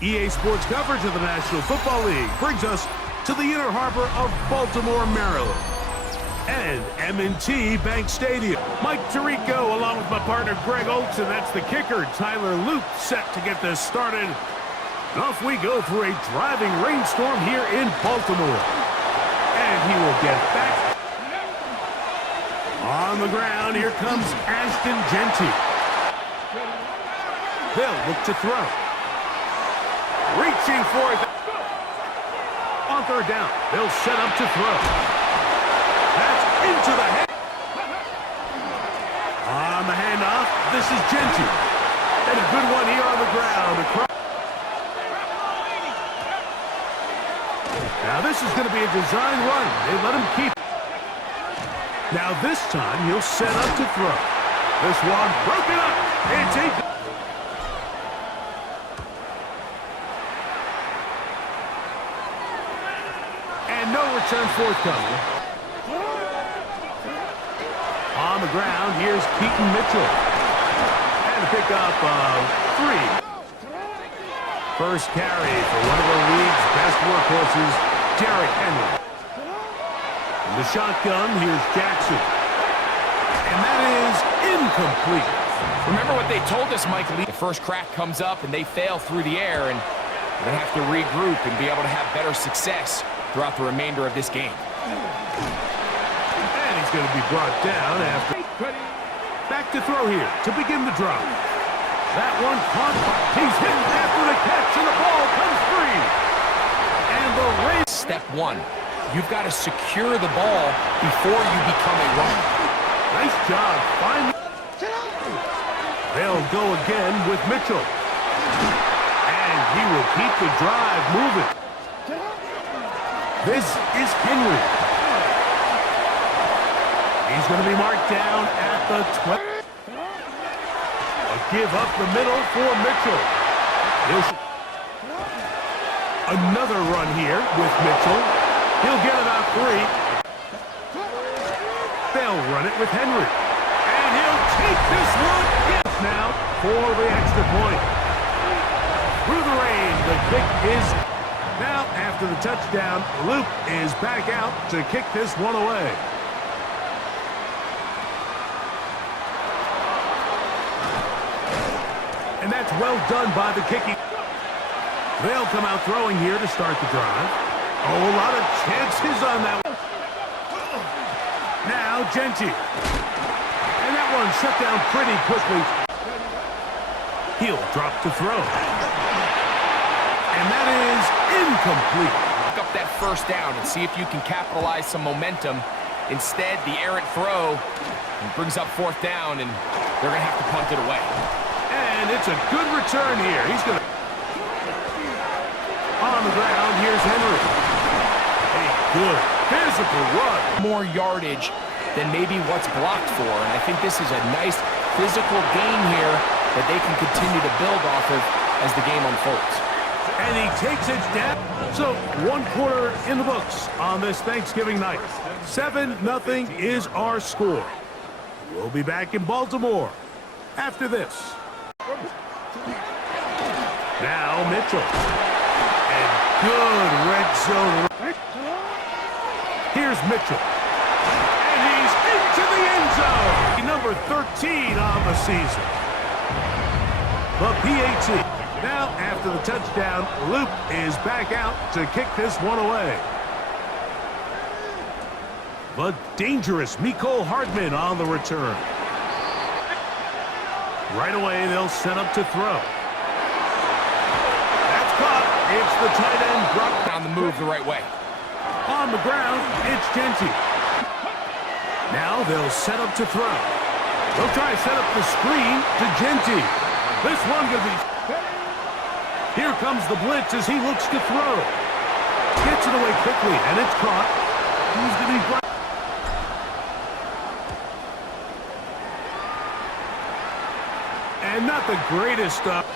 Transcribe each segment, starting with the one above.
EA Sports coverage of the National Football League brings us to the inner harbor of Baltimore, Maryland, and M&T Bank Stadium. Mike Tirico along with my partner Greg Olson. That's the kicker, Tyler Loop, set to get this started. And off we go through a driving rainstorm here in Baltimore. And he will get back. On the ground, here comes Ashton Genty. They'll look to throw. Reaching for it. On third down, they'll set up to throw. That's into the head. On the handoff, this is Genty. And a good one here on the ground. Now this is going to be a design run. They let him keep. Now this time he'll set up to throw. This one broken up. It's a... And no return forthcoming. On the ground, here's Keaton Mitchell. And a pickup of 3. First carry for one of the league's best workhorses, Derrick Henry. In the shotgun, here's Jackson. And that is incomplete. Remember what they told us, Mike Lee. The first crack comes up and they fail through the air, and they're going to have to regroup and be able to have better success throughout the remainder of this game. And he's going to be brought down after. Back to throw here to begin the drive. That one caught. He's hit after the catch, and the ball comes free. And the race. Step one, you've got to secure the ball before you become a runner. Nice job. Finally. They'll go again with Mitchell. And he will keep the drive moving. This is Henry. He's going to be marked down at the 12. A give up the middle for Mitchell. Another run here with Mitchell. He'll get about 3. They'll run it with Henry. And he'll take this one. Yes, now for the extra point. Through the rain, the kick is... Now, after the touchdown, Luke is back out to kick this one away. And that's well done by the kicking. They'll come out throwing here to start the drive. Oh, a lot of chances on that one. Now, Genty. And that one shut down pretty quickly. He'll drop to throw. And that is incomplete. Pick up that first down and see if you can capitalize some momentum. Instead, the errant throw brings up fourth down, and they're going to have to punt it away. And it's a good return here. He's going to... On the ground, here's Henry. A good physical run. More yardage than maybe what's blocked for, and I think this is a nice physical gain here that they can continue to build off of as the game unfolds. And he takes it down. So, 1 quarter in the books on this Thanksgiving night. 7-0 is our score. We'll be back in Baltimore after this. Now Mitchell. And good red zone. Here's Mitchell. And he's into the end zone. Number 13 on the season. The PAT. Now, after the touchdown, Luke is back out to kick this one away. The dangerous Mecole Hardman on the return. Right away, they'll set up to throw. That's caught. It's the tight end drop. On the move the right way. On the ground, it's Genty. Now they'll set up to throw. They'll try to set up the screen to Genty. This one could be... Here comes the blitz as he looks to throw. Gets it away quickly, and it's caught. He's going to be brought. And not the greatest stuff.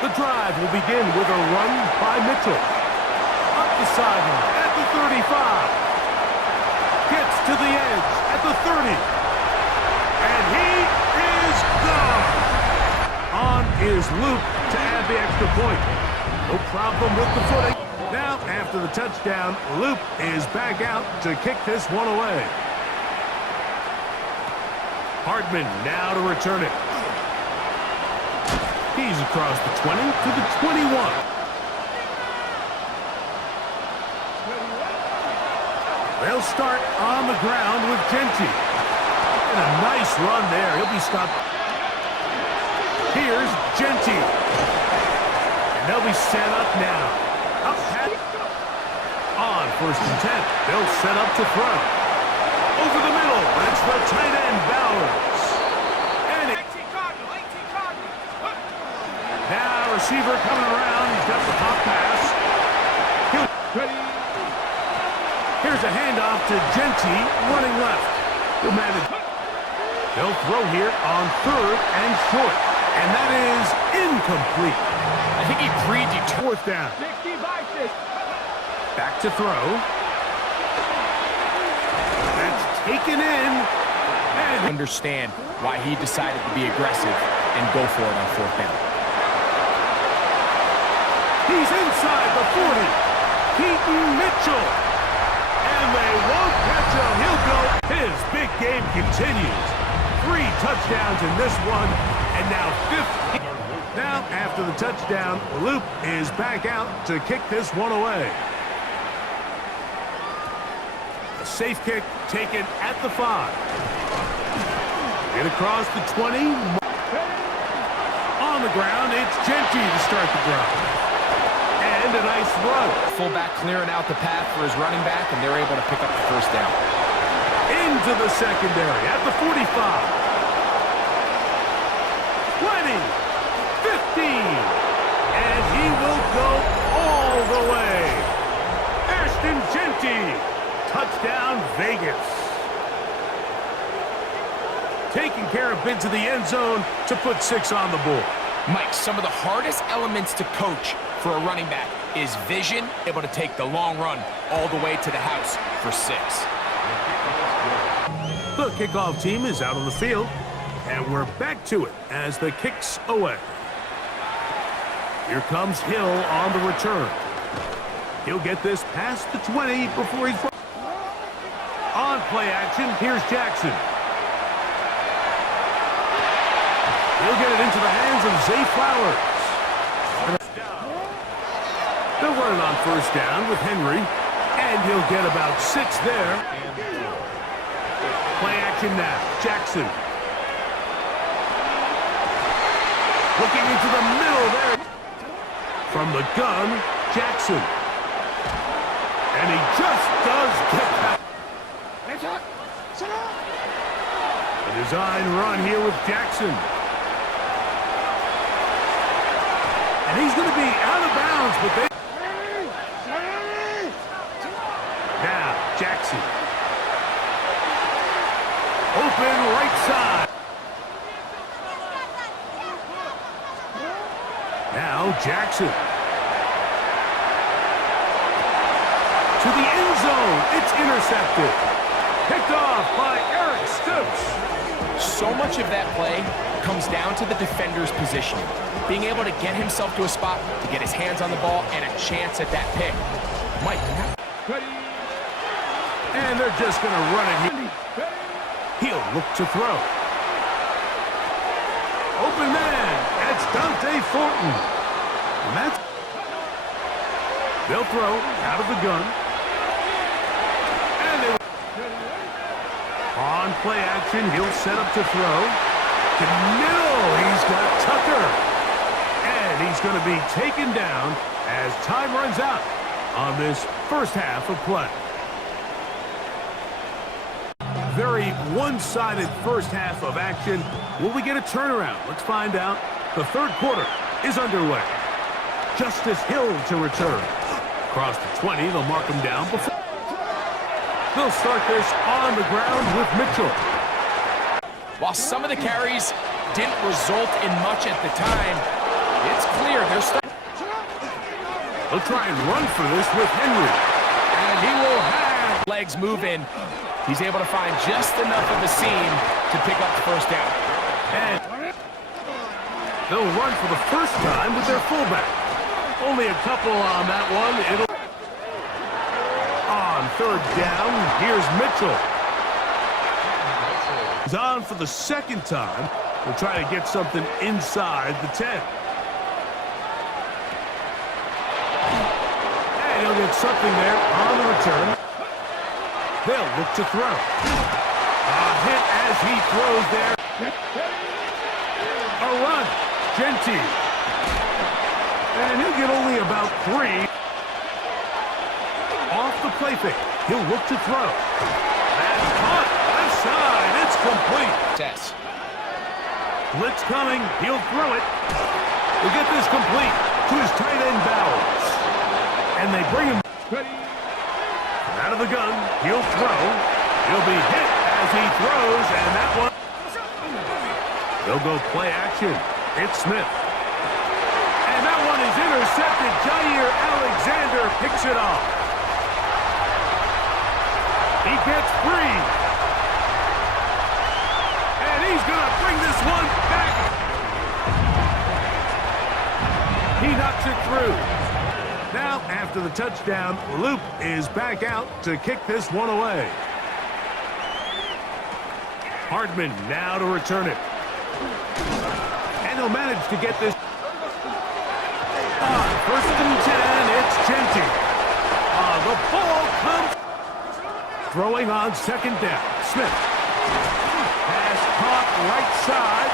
The drive will begin with a run by Mitchell. Up the sideline at the 35. Gets to the edge at the 30. And he is gone. On is Luke. to add the extra point. No problem with the footing. Now, after the touchdown, Loop is back out to kick this one away. Hartman now to return it. He's across the 20 to the 21. They'll start on the ground with Genty. And a nice run there. He'll be stopped. Here's Genty. And they'll be set up now. Up on 1st and 10. They'll set up to throw. Over the middle. That's the tight end, Bowers. And now receiver coming around. He's got the pop pass. Here's a handoff to Genty, running left. He'll manage. They'll throw here on 3rd and short. And that is incomplete. I think he fourth down. Back to throw. That's taken in. And understand why he decided to be aggressive and go for it on 4th down. He's inside the 40. Keaton Mitchell. And they won't catch him. He'll go. His big game continues. 3 touchdowns in this one. And now 50. Now, after the touchdown, Loop is back out to kick this one away. A safe kick taken at the 5. Get across the 20. On the ground, it's Genty to start the drive. And a nice run. Fullback clearing out the path for his running back, and they're able to pick up the 1st down. Into the secondary at the 45. 20, 15, and he will go all the way. Ashton Genty, touchdown Vegas. Taking care of bids in the end zone to put 6 on the board. Mike, some of the hardest elements to coach for a running back is vision, able to take the long run all the way to the house for 6. The kickoff team is out on the field. And we're back to it as the kick's away. Here comes Hill on the return. He'll get this past the 20 before he's... On play action, here's Jackson. He'll get it into the hands of Zay Flowers. They'll run it on 1st down with Henry. And he'll get about 6 there. Play action now, Jackson. Looking into the middle there. From the gun, Jackson. And he just does get that. A design run here with Jackson. And he's going to be out of bounds, but they... Now, Jackson. Open right side. Now Jackson. To the end zone. It's intercepted. Picked off by Eric Stokes. So much of that play comes down to the defender's positioning. Being able to get himself to a spot, to get his hands on the ball, and a chance at that pick. Mike. And they're just going to run it. He'll look to throw. Open man. That's Dante Thornton. And that's... They'll throw out of the gun. And they... On play action, he'll set up to throw. To middle, he's got Tucker. And he's going to be taken down as time runs out on this 1st half of play. Very one-sided 1st half of action. Will we get a turnaround? Let's find out. The 3rd quarter is underway. Justice Hill to return. Across the 20, they'll mark him down before. They'll start this on the ground with Mitchell. While some of the carries didn't result in much at the time, it's clear they're starting. They'll try and run for this with Henry. And he will have legs move in. He's able to find just enough of a seam to pick up the 1st down. And They'll run for the first time with their fullback. Only a couple on that one. On third down, here's Mitchell. He's on for the second time. We'll try to get something inside the 10. And he'll get something there on the return. They'll look to throw. A hit as he throws there. A run. Genty. And he'll get only about 3. Off the play fake. He'll look to throw. And caught. Left side. It's complete. Yes. Blitz coming. He'll throw it. He'll get this complete to his tight end Bowers. And they bring him out of the gun. He'll throw. He'll be hit as he throws. And that one. They'll go play action. It's Smith. And that one is intercepted. Jair Alexander picks it off. He gets free. And he's going to bring this one back. He knocks it through. Now, after the touchdown, Loop is back out to kick this one away. Hardman now to return it. And he'll manage to get this. On first and 10, it's Genty. The ball comes. Throwing on second down. Smith. Pass caught right side.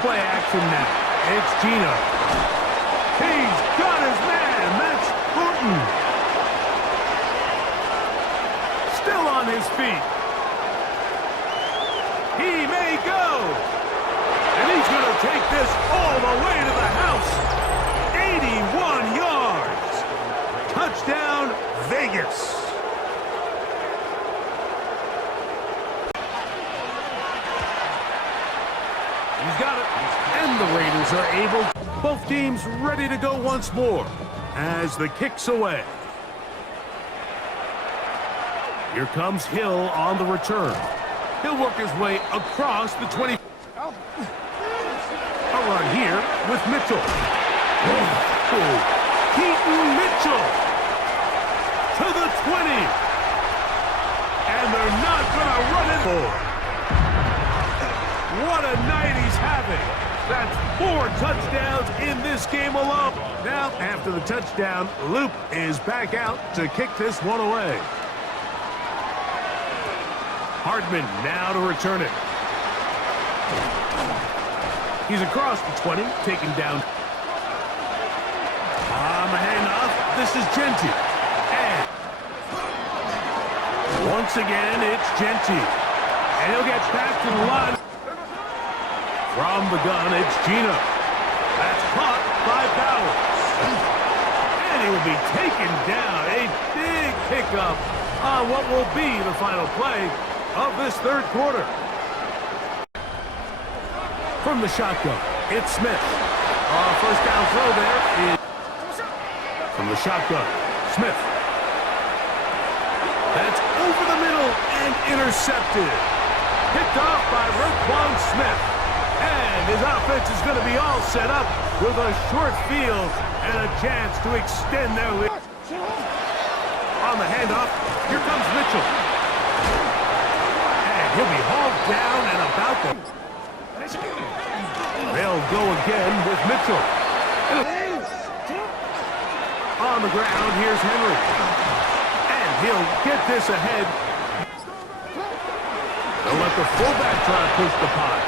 Play action now. It's Gino. He's got his man. That's Horton. Still on his feet. He may go. And he's going to take this all the way to the house. 81 yards. Touchdown, Vegas. He's got it. And the Raiders are able. Both teams ready to go once more as the kick's away. Here comes Hill on the return. He'll work his way across the 20. A run here with Mitchell. Keaton Mitchell to the 20. And they're not going to run it more. What a night he's having. That's 4 touchdowns in this game alone. Now, after the touchdown, Loop is back out to kick this one away. Hardman now to return it. He's across the 20, taken down. On the handoff, this is Genty. And once again, it's Genty. And he'll get back to the line. From the gun, it's Gino. That's caught by Bowers. And he will be taken down. A big pickup on what will be the final play of this third quarter. From the shotgun, it's Smith. First down throw there is from the shotgun, Smith. That's over the middle and intercepted. Picked off by Roquan Smith. And his offense is going to be all set up with a short field and a chance to extend their lead. On the handoff, here comes Mitchell. And he'll be hauled down and about them. They'll go again with Mitchell. On the ground, here's Henry. And he'll get this ahead. They'll let the fullback try to push the pile.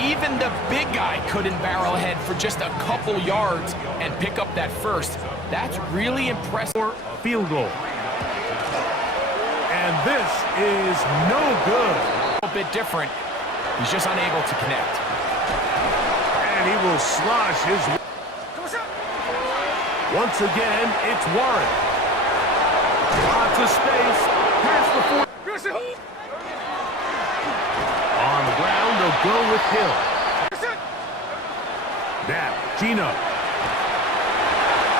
Even the big guy couldn't barrel ahead for just a couple yards and pick up that first. That's really impressive. Field goal. And this is no good. A bit different. He's just unable to connect. And he will slosh his... Once again, it's Warren. Lots of space. Past the 4. On the ground, they'll go with Hill. Now, Gino.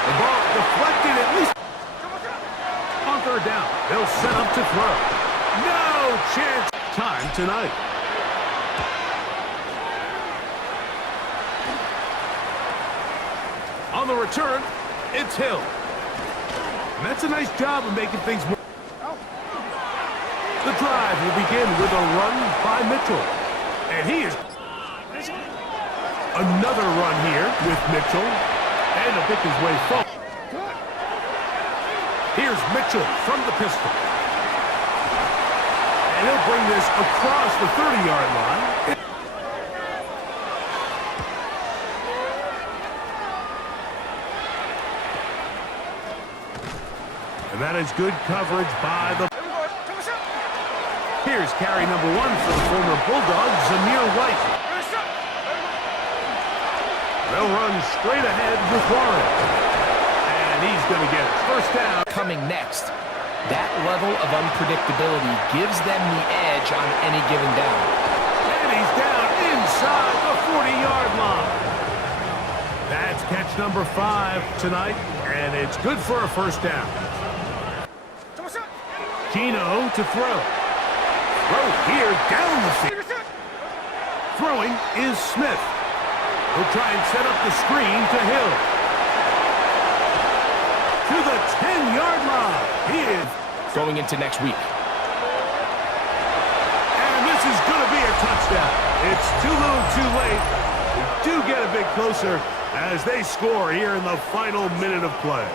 The ball deflected at least. On third down, they'll set up to throw. No chance. Time tonight. On the return, it's Hill. And that's a nice job of making things more. The drive will begin with a run by Mitchell. And he is... Another run here with Mitchell. And he'll pick his way forward. Here's Mitchell from the pistol. And he'll bring this across the 30-yard line. And that is good coverage by the... Here's carry number 1 for the former Bulldog, Zamir White. They'll run straight ahead with Warren. And he's going to get it. First down. Coming next. That level of unpredictability gives them the edge on any given down. And he's down inside the 40-yard line. That's catch number 5 tonight, and it's good for a first down. Gino to throw. Throw here down the field. Throwing is Smith. He'll try and set up the screen to Hill. To the 10-yard line. He is going into next week. And this is going to be a touchdown. It's too little too late. We do get a bit closer as they score here in the final minute of play.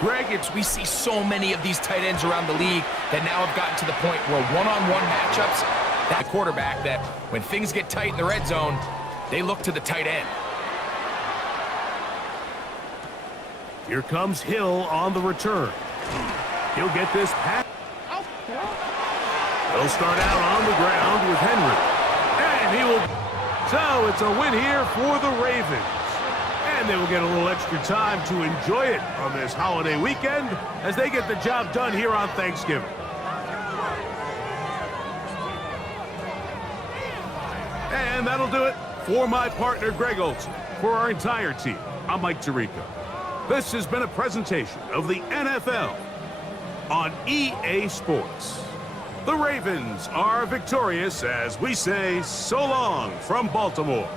Greg, we see so many of these tight ends around the league that now have gotten to the point where one-on-one matchups, that quarterback that when things get tight in the red zone, they look to the tight end. Here comes Hill on the return. He'll get this pass. He'll start out on the ground with Henry. And he will... So it's a win here for the Ravens. And they will get a little extra time to enjoy it on this holiday weekend as they get the job done here on Thanksgiving. And that'll do it for my partner, Greg Olson. For our entire team, I'm Mike Tirico. This has been a presentation of the NFL on EA Sports. The Ravens are victorious as we say so long from Baltimore.